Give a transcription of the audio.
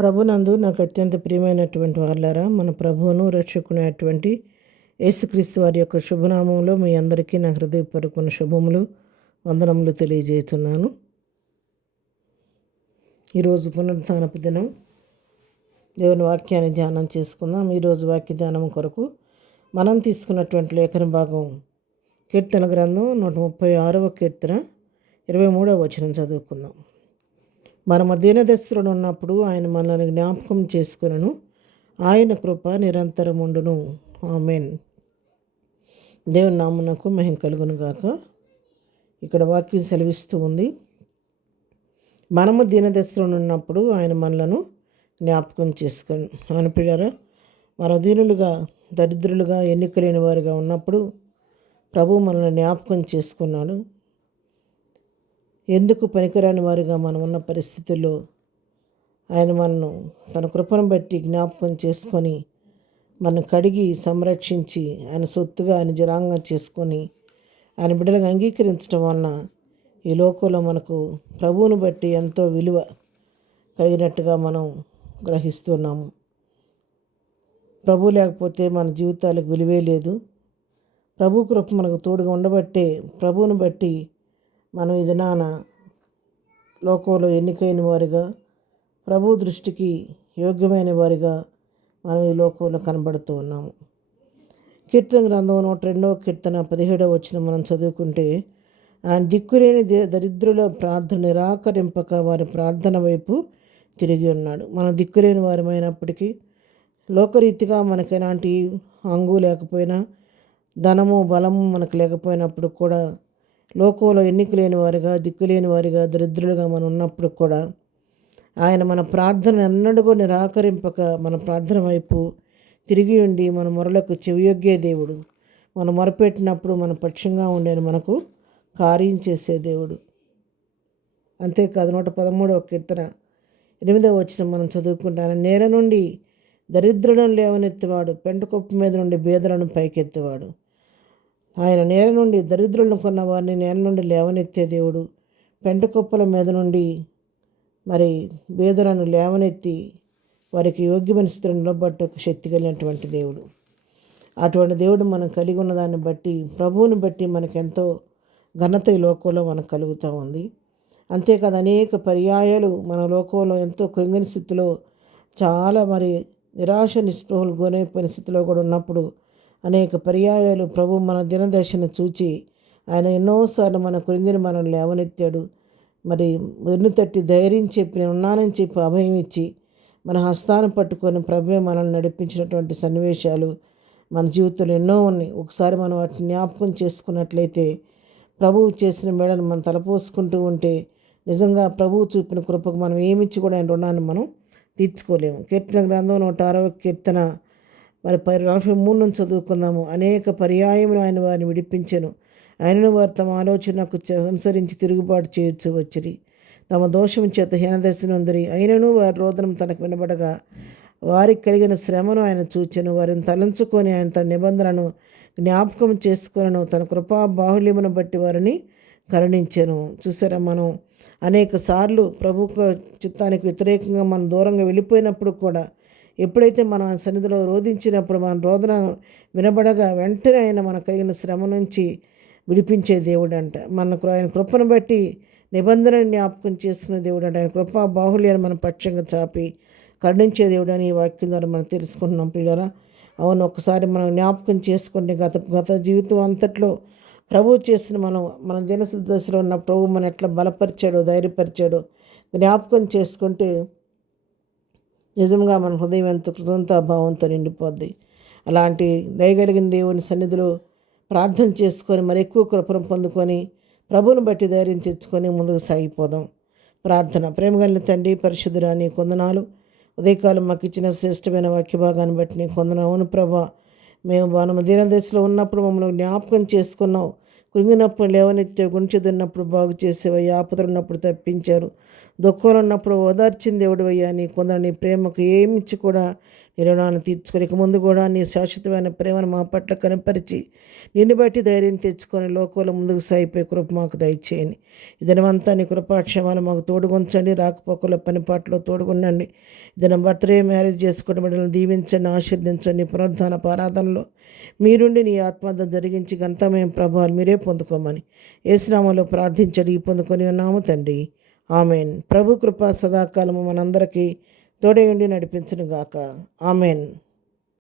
ప్రభునందు నాకు అత్యంత ప్రియమైనటువంటి వాళ్ళారా, మన ప్రభువును రక్షకునేటువంటి యేసుక్రీస్తు వారి యొక్క శుభనామంలో మీ అందరికీ నా హృదయపూర్వక శుభములు వందనములు తెలియజేస్తున్నాను. ఈరోజు పునరుద్ధానపు దినం. దేవుని వాక్యాన్ని ధ్యానం చేసుకుందాం. ఈరోజు వాక్య ధ్యానం కొరకు మనం తీసుకున్నటువంటి లేఖన భాగం కీర్తన గ్రంథం 136వ కీర్తన 23వ వచనం చదువుకుందాం. మనము దీనదశలో ఉన్నప్పుడు ఆయన మనల్ని జ్ఞాపకం చేసుకునను, ఆయన కృప నిరంతరముండును. ఆమేన్. దేవుని నామమునకు మహిమ కలుగును గాక. ఇక్కడ వాక్యం సెలవిస్తూ ఉంది, మనము దీనదశలో ఉన్నప్పుడు ఆయన మనలను జ్ఞాపకం చేసుకుని అనిపించారా. మన దీనులుగా దరిద్రులుగా ఎన్నికలేని వారిగా ఉన్నప్పుడు ప్రభు మనల్ని జ్ఞాపకం చేసుకున్నాడు. ఎందుకు పనికిరాని వారిగా మనం ఉన్న పరిస్థితుల్లో ఆయన మనను తన కృపను బట్టి జ్ఞాపకం చేసుకొని మనం కడిగి సంరక్షించి ఆయన సొత్తుగా ఆయన జనాంగం చేసుకొని ఆయన బిడ్డలకు అంగీకరించడం వలన ఈ లోకంలో మనకు ప్రభువును బట్టి ఎంతో విలువ కలిగినట్టుగా మనం గ్రహిస్తున్నాము. ప్రభు లేకపోతే మన జీవితాలకు విలువే లేదు. ప్రభు కృప మనకు తోడుగా ఉండబట్టే ప్రభువును బట్టి మనం ఈ దినాన లోకంలో ఎన్నికైన వారిగా, ప్రభు దృష్టికి యోగ్యమైన వారిగా మనం ఈ లోకంలో కనబడుతూ ఉన్నాము. కీర్తన గ్రంథం 102వ కీర్తన 17వ వచనం మనం చదువుకుంటే, ఆయన దిక్కులేని దరిద్రుల ప్రార్థన నిరాకరింపక వారి ప్రార్థన వైపు తిరిగి ఉన్నాడు. మనం దిక్కులేని వారమైనప్పటికీ, లోకరీతిగా మనకు ఎలాంటి హంగు లేకపోయినా, ధనము బలము మనకు లేకపోయినప్పుడు కూడా, లోకంలో ఎన్నికలేని వారిగా దిక్కులేని వారిగా దరిద్రులుగా మనం ఉన్నప్పుడు కూడా ఆయన మన ప్రార్థన ఎన్నడూ నిరాకరింపక మన ప్రార్థన వైపు తిరిగి ఉండి మన మొరలకు చెవియొగ్గే దేవుడు. మనం మొరపెట్టినప్పుడు మన పక్షంగా ఉండేది మనకు కార్యం చేసే దేవుడు. అంతేకాదు 113వ కీర్తన 8వ వచనం మనం చదువుకుంటాను, నేల నుండి దరిద్రులను లేవనెత్తేవాడు, పెంటకొప్పు మీద నుండి బేదలను పైకెత్తేవాడు. ఆయన నేల నుండి దరిద్రులను కొన్న వారిని నేల నుండి లేవనెత్తే దేవుడు, పెంటకొప్పల మీద నుండి మరి బేదలను లేవనెత్తి వారికి యోగ్యమైన స్థితిని నిలబట్టకు శక్తి కలిగినటువంటి దేవుడు. అటువంటి దేవుడు మనం కలిగి ఉన్నదాన్ని బట్టి, ప్రభువుని బట్టి మనకెంతో ఘనత ఈ లోకంలో మనకు కలుగుతూ ఉంది. అంతేకాదు అనేక పర్యాయాలు మన లోకంలో ఎంతో కృంగిన స్థితిలో చాలా నిరాశ నిస్పృహలు గురైన పరిస్థితిలో కూడా ఉన్నప్పుడు అనేక పర్యాయాలు ప్రభు మన దినదశను చూచి ఆయన ఎన్నోసార్లు మన కృంగిని మనం లేవనెత్తాడు. వెన్ను తట్టి ధైర్యం చెప్పి నేను ఉన్నానని చెప్పి అభయం ఇచ్చి మన హస్తాన్ని పట్టుకొని ప్రభువే మనల్ని నడిపించినటువంటి సన్నివేశాలు మన జీవితంలో ఎన్నో ఉన్నాయి. ఒకసారి మనం వాటిని జ్ఞాపకం చేసుకున్నట్లయితే ప్రభువు చేసిన మేడను మనం తలపోసుకుంటూ ఉంటే నిజంగా ప్రభువు చూపిన కృపకు మనం ఏమిచ్చి కూడా ఆయన రుణాన్ని మనం తీర్చుకోలేము. కీర్తన గ్రంథం 106వ కీర్తన 43 నుంచి చదువుకుందాము. అనేక పర్యాయములు ఆయన వారిని విడిపించెను, ఆయనను వారు తమ ఆలోచనకు అనుసరించి తిరుగుబాటు చేయొచ్చు వచ్చిరి, తమ దోషం చేత హీనదశను అందరి. అయినను వారి రోదనం తనకు వినబడగా వారికి కలిగిన శ్రమను ఆయన చూచెను. వారిని తలంచుకొని ఆయన తన నిబంధనను జ్ఞాపకం చేసుకొనను, తన కృపా బాహుల్యమును బట్టి వారిని కరుణించెను. చూసారా, మనం అనేక సార్లు ప్రభు చిత్తానికి వ్యతిరేకంగా మనం దూరంగా వెళ్ళిపోయినప్పుడు కూడా ఎప్పుడైతే మనం ఆయన సన్నిధిలో రోధించినప్పుడు మన రోదన వినబడగా వెంటనే ఆయన మనకు కలిగిన శ్రమ నుంచి విడిపించే దేవుడు అంట. మనకు ఆయన కృపను బట్టి నిబంధనని జ్ఞాపకం చేస్తున్న దేవుడు అంట. ఆయన కృపా బాహుళ్యాన్ని మన పక్షంగా చాపి కరుణించే దేవుడు అని ఈ వాక్యం ద్వారా మనం తెలుసుకుంటున్నాం. పిల్లరా, అవును, ఒకసారి మనం జ్ఞాపకం చేసుకుంటే గత జీవితం అంతట్లో ప్రభు చేసిన మన దినదశలో ఉన్న ప్రభు మనం ఎట్లా బలపరిచాడో ధైర్యపరిచాడో జ్ఞాపకం చేసుకుంటే నిజంగా మన హృదయం ఎంత కృతజ్ఞతాభావంతో నిండిపోద్ది. అలాంటి దయగలిగిన దేవుని సన్నిధిలో ప్రార్థన చేసుకొని మరి ఎక్కువ కృపను పొందుకొని ప్రభువుని బట్టి ధైర్యం తెచ్చుకొని ముందుకు సాగిపోదాం. ప్రార్థన. ప్రేమగలిగిన తండ్రి, పరిశుద్ధుడా, నీ కొందనాలు. ఉదయకాలం మాకు ఇచ్చిన శ్రేష్టమైన వాక్య భాగాన్ని బట్టి నీ కొందన. అవును ప్రభా, మేము మన దీనదశలో ఉన్నప్పుడు మమ్మల్ని జ్ఞాపకం చేసుకున్నావు. కృంగినప్పుడు లేవనెత్తే, గుంచెదున్నప్పుడు బాగు చేసేవయ్యా, ఆపదలు ఉన్నప్పుడు తప్పించారు, దుఃఖంలో ఉన్నప్పుడు ఓదార్చిన దేవుడు అయ్యా. నీ కొందరు నీ ప్రేమకు ఏమిచ్చి కూడా నీ రుణాన్ని తీర్చుకొని ఇక ముందు కూడా నీ శాశ్వతమైన ప్రేమను మా పట్ల కనపరిచి నిన్ను బట్టి ధైర్యం తెచ్చుకొని లోకంలో ముందుకు సాగిపోయి కృప మాకు దయచేయండి. ఇదనమంతా నీ కృపాక్షేమాలు మాకు తోడుగుంచండి. రాకపోకల పనిపాట్లో తోడుగుండండి. ఇదనం బర్త్డే మ్యారేజ్ చేసుకుని బిడ్డలను దీవించండి, ఆశీర్దించండి. పునరుద్ధాన ఆరాధనలో మీరుండి నీ ఆత్మర్థం జరిగించి గంతమయం ప్రభావాలు మీరే పొందుకోమని యేసునామములో ప్రార్థించడి పొందుకొని ఉన్నాము తండ్రి. ఆమెన్. ప్రభు కృప సదాకాలము మనందరికీ తోడై ఉండి నడిపించును గాక. ఆమెన్.